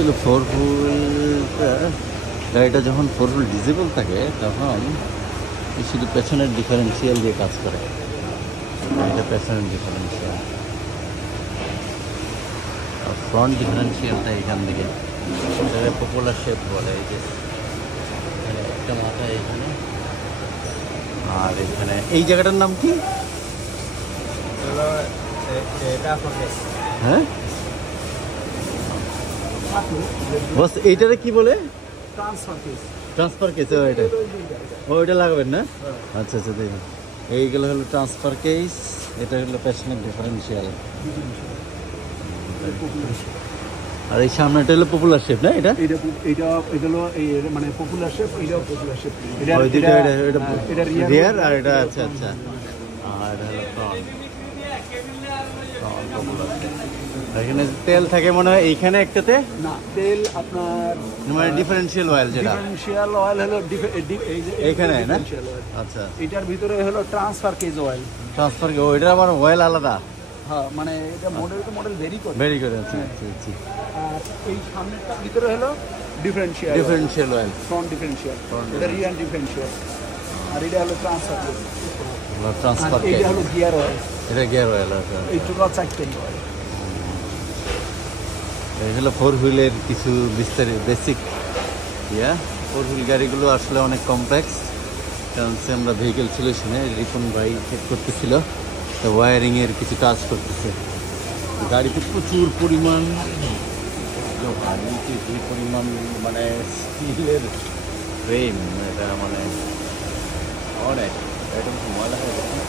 Actually four হুইলটা গাড়িটা যখন four wheel disable থাকে তখন শুধু পেছনের ডিফারেন্সিয়াল দিয়ে কাজ করে। এটা পেছনের ডিফারেন্সিয়াল, আর ফ্রন্ট ডিফারেন্সিয়ালটা এখান থেকে এটাকে পপুলার শেপ বলে। এই যে এখানে একটা মাথা এখানে, আর এখানে এই জায়গাটার নাম কি? হ্যাঁ বস, এইটারে কি বলে? Transfer case. ওইটা ওইটা লাগাবেন না? আচ্ছা আচ্ছা, দেখুন এইগুলো হলো ট্রান্সফার কেস, এটা হলো পেছনের ডিফারেন্সিয়াল, আর এই সামনেটা হলো পপুলার শেপ না? এটা মানে পপুলার শেপ, এটাও পপুলার শেপ। এটা রিয়ার, আর এটা আচ্ছা আচ্ছা, আর এটা হলো ফ্রন্ট। এখানে তেল থাকে মনে হয় এইখানে একটাতে না, তেল আপনার মানে ডিফারেন্সিয়াল অয়েল, যেটা ডিফারেন্সিয়াল অয়েল হলো এইখানে না? differential oil। আচ্ছা, এটার ভিতরে হলো ট্রান্সফার কেজ অয়েল। ট্রান্সফার ওইটা আবার অয়েল আলাদা। হ্যাঁ, মানে এটা মডেল টু মডেল ভেরি করে। Very good. আচ্ছা আচ্ছা আচ্ছা, আর এই সামনেরটার ভিতরে হলো ডিফারেন্সিয়াল অয়েল, ফ্রন্ট ডিফারেন্সিয়াল, এটা রিয়ার ডিফারেন্সিয়াল, আর এটা হলো ট্রান্সফার কেজ। ট্রান্সফার এটা হলো গিয়ার অয়েল, এটা গিয়ার অয়েল। আচ্ছা, এই টোটাল 4টা অয়েল। এই হলো ফোর হুইলের কিছু বিস্তারিত বেসিক ইয়া। ফোর হুইল গাড়িগুলো আসলে অনেক কমপ্লেক্স, কারণ আমরা ভেহিকেল সলিউশনে রিপন ভাই চেক করতেছিল, তো ওয়ারিংয়ের কিছু কাজ করতেছে। গাড়িতে প্রচুর পরিমাণ যে পরিমাণ মানে স্টিলের ফ্রেম, এটা মানে অনেক, এটা ময়লা হয়ে গেছে।